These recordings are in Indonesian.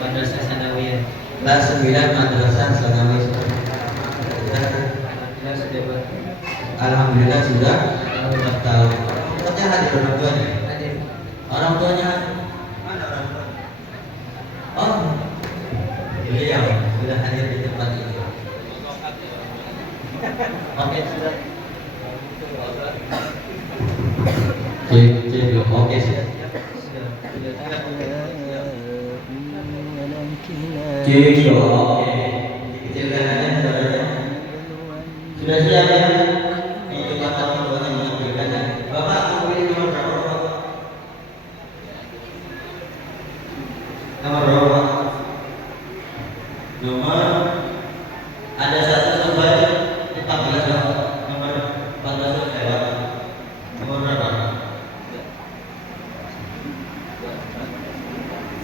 Madrasah Sanawiyah. Kelas 9 Madrasah Sanawiyah. Alhamdulillah sudah buat. Alhamdulillah sudah 4 tahun. Katanya hadir orang tuanya. Hadir. Orang tuanya mana orang tuanya? Oh, beliau sudah hadir di tempat ini. Oke sudah. Cek oke sudah. Cek oke. Kecilkan aja saudaranya. Sudah siap ya? Ini kata orang tuanya mengajukannya. Bapak pilih nomor berapa Bapak? Nomor berapa? Nomor ada satu sampai 14 Bapak. Nomor 14 lewat. Nomor berapa?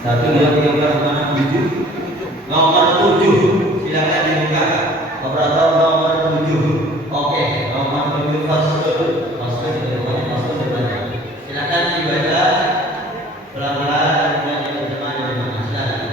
1, 2, 3, 4, 5, 7. Nomor 7. Silakan dibuka. Operator nomor 7. Oke, nomor 7 Fasul. Fasul depannya. Silakan dibaca pelan-pelan dan berjamaah. Silakan.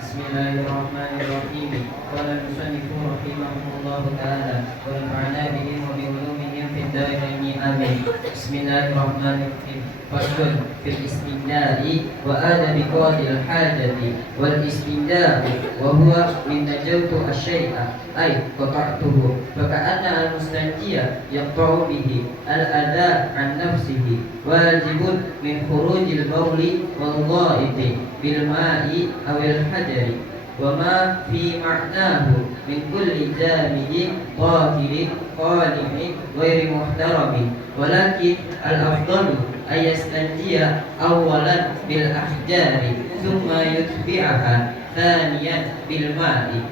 Bismillahirrahmanirrahim. Qala al-musannifu rahimahullahu ta'ala wa nafa'ana bihi wa bi ulumihim fid dharain amin. Bismillahirrahmanirrahim. Faslun fil istinja'i wa adabi qadil hajati wal istinja'u wa huwa min najawtu asy-syai'a ay qata'tuhu fa ka'anna al-mustanjiya yaqta'u bihi al-adha an nafsihi wajibun min khurujil bawli wal gha'iti bil ma'i awil hajari wa ma fi ma'nahu min kulli jamidi tahirin qalimin ghairi muhtarami walakin al-afdalu ayastanjiya awalan bil ahjari thumma yutbi'aha thaniyan bil ma'i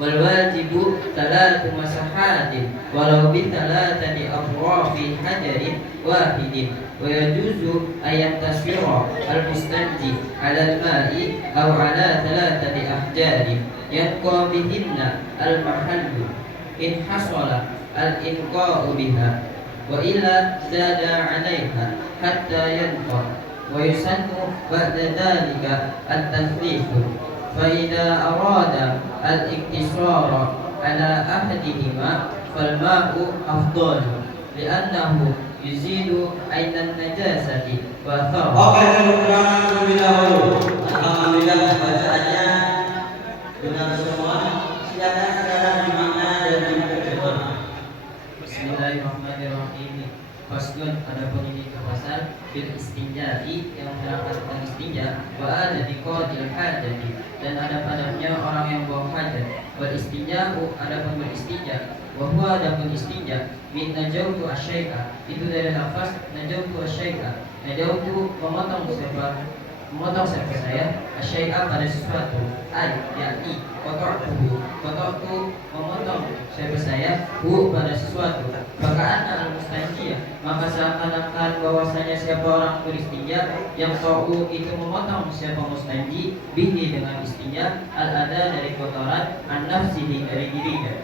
wal wajibu talatu masahatin walau bi talatati atrafi hajarin wahidin wa yajuzu ayat taswira al mustanji ala al ma'i aw ala talatati ahjarin yanqa bihinna al mahallu in hasala al inqa'u biha wa illa zada 'alaiha hatta yanqa wa yusannu ba'da dhalika at-tathlifu fa idza arada al-iktisara ala ahadihima fal ma'u afdalu li'annahu yuzilu 'ainan najasati wa thara. Oke, kemudian terlebih dahulu. Alhamdulillah bacaannya benar semua. Silakan sekarang dimakna dan diterjemahkan. Bismillahirrahmanirrahim. Faslun, adapun ini pasal bil istinja'i yang melakukan istinja wa ada di qadil hajati dan ada padanya orang yang buang hajat wal istinja'u adapun beristinja wa huwa adapun istinja min najawtu asyai'a itu dari lafaz najawtu asyai'a. Najawtu memotong siapa saya asyai'a pada sesuatu ay yakni qata'tuhu memotong siapa saya hu pada sesuatu bakaan al-mustanjiyah maka seakan-akan bahwasanya siapa orang beristinja yang tahu itu memotong siapa mustanji bihi dengan istinja al-ada dari kotoran an-nafsihi dari dirinya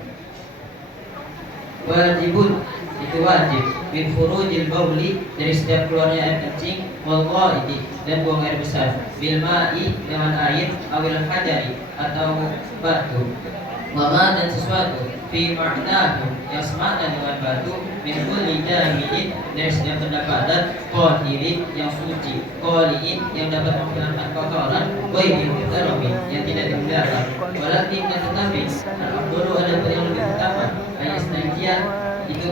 wajibun itu wajib min furujil bauli dari setiap keluarnya air kencing wal ghaidi dan buang air besar bil ma'i dengan air awil hajari atau batu wama dan sesuatu fi ma'nahu yang semakna dengan batu min kulli jamidin dari setiap pendapatan qahirin yang suci qaliin yang dapat menghilangkan kotoran ghairi muhtarami yang tidak dibenarkan walakin yang tetapi al-afdalu ada yang lebih utama ayastanjian itu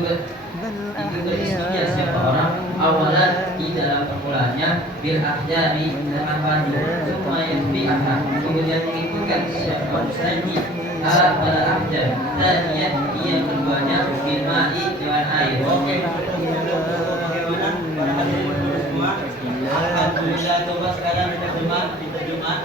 beristinja siapa orang awalan di dalam permulaannya bil ahjari dengan batu semua yang bi'aha kemudian mengikutkan siapa mustanji pada ahjar dan yang keduanya bil ma'i dengan air. Oke, bagaimana para hadirin semua? Alhamdulillah, coba sekarang diterjemah.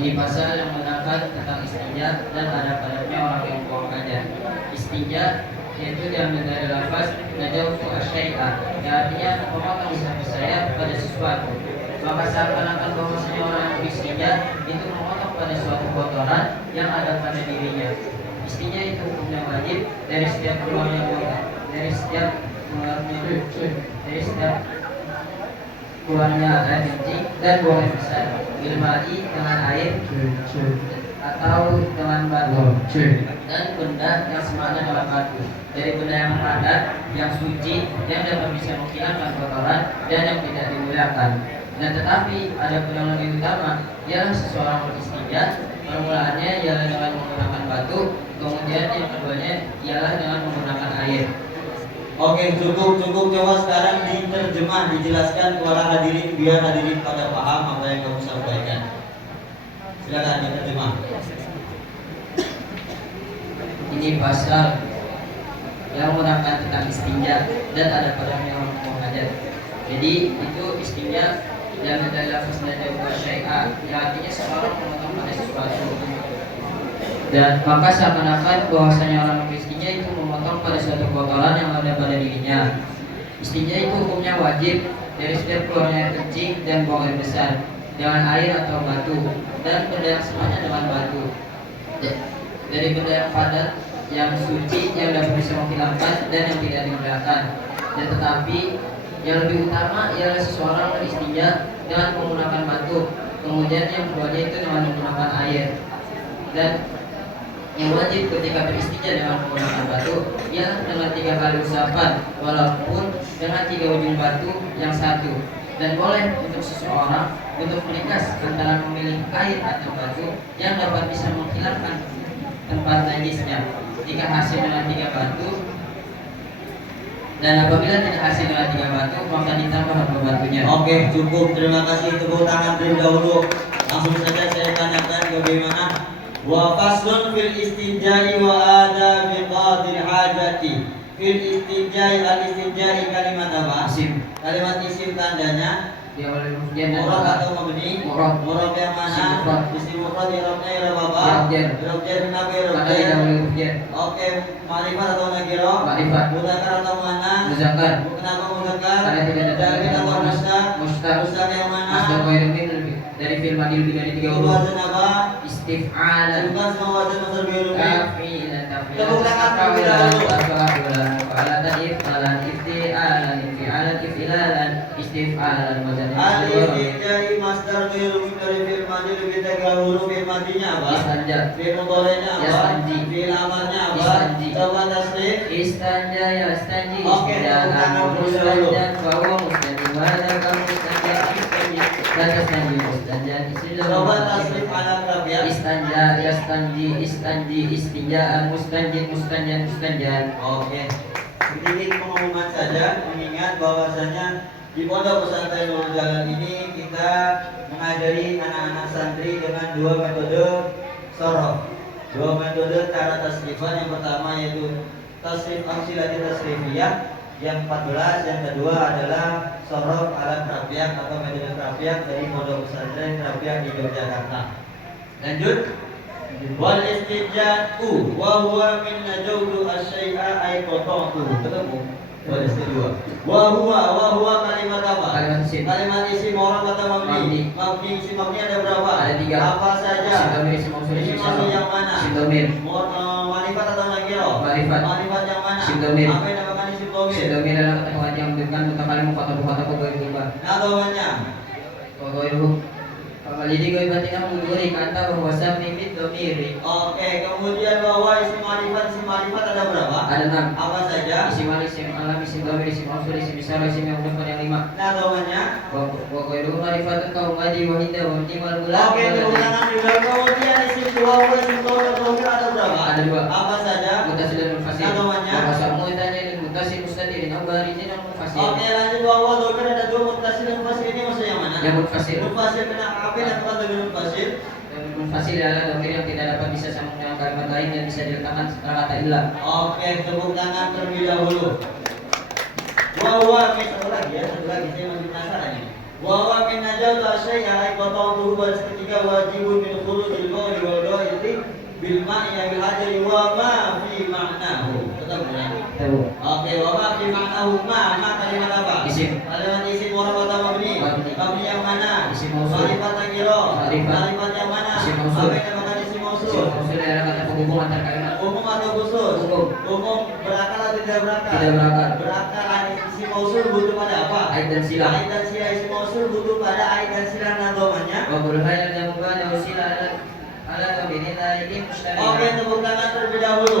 Ini pasal yang menerangkan tentang istinja dan ada padanya orang yang buang hajat. Istinja yaitu diambil dari lafaz najawtu asyai'a yang artinya memotong siapa saya pada sesuatu. Maka seakan-akan bahwasanya orang yang beristinja itu memotong pada suatu kotoran yang ada pada dirinya. Istinja itu hukumnya wajib dari setiap keluarnya keluarnya air kencing dan buang air besar. Bilmai dengan air atau dengan batu dan benda yang semakna dengan batu. Dari benda yang padat, yang suci, yang dapat bisa menghilangkan kotoran dan yang tidak dimuliakan. Dan tetapi ada pun yang lebih utama, ialah seseorang beristinja. Permulaannya ialah dengan menggunakan batu, kemudian yang keduanya ialah dengan menggunakan air. Oke, cukup. Coba sekarang diterjemah, dijelaskan kepada hadirin biar hadirin pada paham apa yang kamu sampaikan. Silakan diterjemah. Ini pasal yang menerangkan tentang istinja dan ada pada yang mengajar. Jadi itu istinja dan adalah fasnada wa syai'a, yang artinya seseorang memotong pada sesuatu. Dan maka seakan-akan bahwasanya orang beristinja itu memotong pada suatu kotoran yang ada pada dirinya. Istinja itu hukumnya wajib dari setiap keluarnya air kencing dan buang air besar dengan air atau batu dan benda yang semuanya dengan batu. Dari benda yang padat, yang suci, yang dapat bisa menghilangkan dan yang tidak dimuliakan. Dan tetapi yang lebih utama ialah seseorang beristinja dengan menggunakan batu, kemudian yang keduanya itu dengan menggunakan air. Dan yang wajib ketika beristinja dengan menggunakan batu ialah dengan 3 kali usapan, walaupun dengan 3 ujung batu yang satu. Dan boleh untuk seseorang untuk meringkas antara memilih air atau batu yang dapat bisa menghilangkan tempat najisnya. Jika hasil dengan 3 batu, dan apabila tidak hasil dengan 3 batu, maka ditambah batunya. Oke, cukup. Terima kasih. Tepuk tangan terlebih dahulu. Langsung saja saya tanyakan bagaimana wa faslun fil istinjai wa adabi qadil hajati. Fil istinjai, al istinjai kalimat apa? Isim. Kalimat isim tandanya Dia oleh rufian dan murad atau mabni? Murad. Murad yang mana? Isim murad i'rabnya i'rab apa? I'rab jar kenapa i'rab Karena tidak jar? oleh rufian. Oke, ma'rifat atau nakira? Ma'rifat. Muzakkar atau muannas? Muzakkar. Kenapa muzakkar? Karena tidak ada Jamid atau mustaq? Mustaq. Mustaq yang mana? Asdaq wa ilmin dari fil madi lebih dari 3 Itu huruf. wazan apa? Istif'alan. Bukan semua wazan masdar biru. Tafi'lan. Tepuk tangan terlebih dahulu. Tafi'lan. Fa'alatan if'alan. Ifti'alan. Ifti'alan. If'ilalan. Istif'alan. Wazan Al-istinjai masdar biru dari fil madi lebih dari 3 huruf. Fil madinya apa? Istanja. Fil mudhari'nya apa? Yastanji. Fil amarnya apa? Yastanji. Coba tasrif. Istanja yastanji. Oke, Istanja. tangan dulu dahulu. Mustajab. Bahwa mustajab. Mana kamu mustajab. Istanja. Yastanji. Istanja. Coba tasrif ala rabiat. Istanja. Yastanji. Istanji. Istinjaan. Mustanjid. Mustanjan. Mustanjan. Oke. Sedikit pengumuman saja, mengingat bahwasanya di Pondok Pesantren Nurul Jalal ini kita mengajari anak-anak santri dengan 2 metode sorof, 2 metode cara tasrifan. Yang pertama yaitu tasrif amsilati tasrifiyah, yang 14, yang kedua adalah sorof ala Krapiak atau metode Krapiak dari Pondok Pesantren Krapiak di Yogyakarta. Lanjut. Wal istinja'u wa huwa min najawdu asy-syai'a ay qata'tu. Ketemu? Wal istinja'. Wa huwa kalimat apa? Kalimat isim. Kalimat isim orang kata mabni. Mabni. Mabni isim mabni ada berapa? Ada 3. Apa saja? Isim domir, isim mausul, Isim isim mausul isyarah. yang mana? Isim domir. Ma'rifat atau nakira? Ma'rifat. Ma'rifat yang mana? Isim domir. Apa yang dinamakan isim domir? Isim domir adalah kata pengantin yang menunjukkan mutakalim mukhatan pegawai berubah. Nah, tawannya. Pegawai berubah. Jadi gue batin mengguri kata bahwa samimit domiri. Oke, kemudian bahwa isim ma'rifat ada berapa? Ada 6. Apa saja? Isim malik, isim alam, isim domir, isim mausul, isim isyarah, isim yang mudhaf yang 5. Nah, tawannya. Wa qailu ma'rifatun kaum madi wa hinda wa nimal bulan. Oke, tepuk tangan juga. Kemudian isim dua isim domir ada berapa? Ada 2. Apa saja? Mutasil dan munfasil. Nah, tawannya. Wa qasamu tanya lil mutasil mustatirin au barizin al munfasil. Oke, lanjut bahwa domir ada 2, muttasil dan munfasil. Ini maksudnya yang mana? Yang munfasil. Munfasil kena apa dan apa dengan munfasil? Munfasil adalah domir yang tidak dapat bisa sambung dengan kalimat lain dan bisa diletakkan setelah kata ilah. Oke, tepuk tangan terlebih dahulu. Wawa satu lagi ya, satu lagi saya masih penasaran ini. Wawa min najal asyai'a ay qata'tuhu baris ketiga wajibun min khuludil qawli wal ghairi bil ma'ya bil hajri wa ma fi ma'nahu. Tetap benar. Tahu. Oke, wa ma fi ma'nahu ma kalimat apa? Isim. Kalimat isim orang kata mabni. Mabni. Mabni yang mana? Isim mausul. Ma'rifat nakira. Ma'rifat. Ma'rifat yang mana? Isim mausul. Apa yang dinamakan isim mausul? Isim mausul adalah kata penghubung antar kalimat. Umum atau khusus? Umum. Umum berakal atau tidak berakal? Tidak berakal. Berakal isim mausul butuh pada apa? Ait dan sila. Ait dan sila isim mausul butuh pada ait dan sila nadomanya. Wa burhaya dan mubana usila ala domini lain mustamil. Oke, tepuk tangan terlebih dahulu.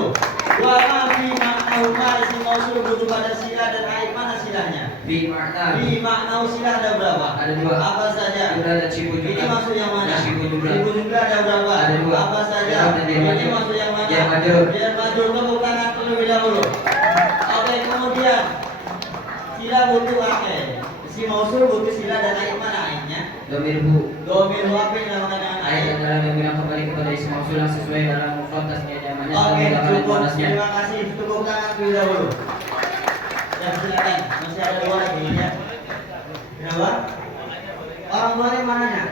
Wa ma fi makna isim mausul butuh pada sila dan ait mana silanya? Fi makna. Di makna sila ada berapa? Ada dua. Apa saja? Jumlah dan sibu Ini jumlah. maksud yang mana? Dan sibu jumlah. Sibu jumlah ada berapa? Ada dua. Apa saja? Jawab dan dia Ini maju. maksud yang mana? Dia majur. Dia majur. Tepuk tangan terlebih dahulu. Oke, kemudian sila butuh apa? Si mausul butuh sila dan ait mana aitnya? Domirhu. Domir apa yang dinamakan dengan Ait ait? adalah yang bilang kembali kepada isim mausul yang sesuai dalam mufrad tasniyah jamaknya Oke, dan mudzakkar cukup. muannasnya. Terima kasih. Tepuk tangan terlebih dahulu. Ya, silakan. Masih ada dua lagi ya. Kenapa? Orang tuanya mananya?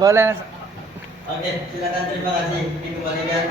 Boleh. Oke, silakan terima kasih. Dikembalikan.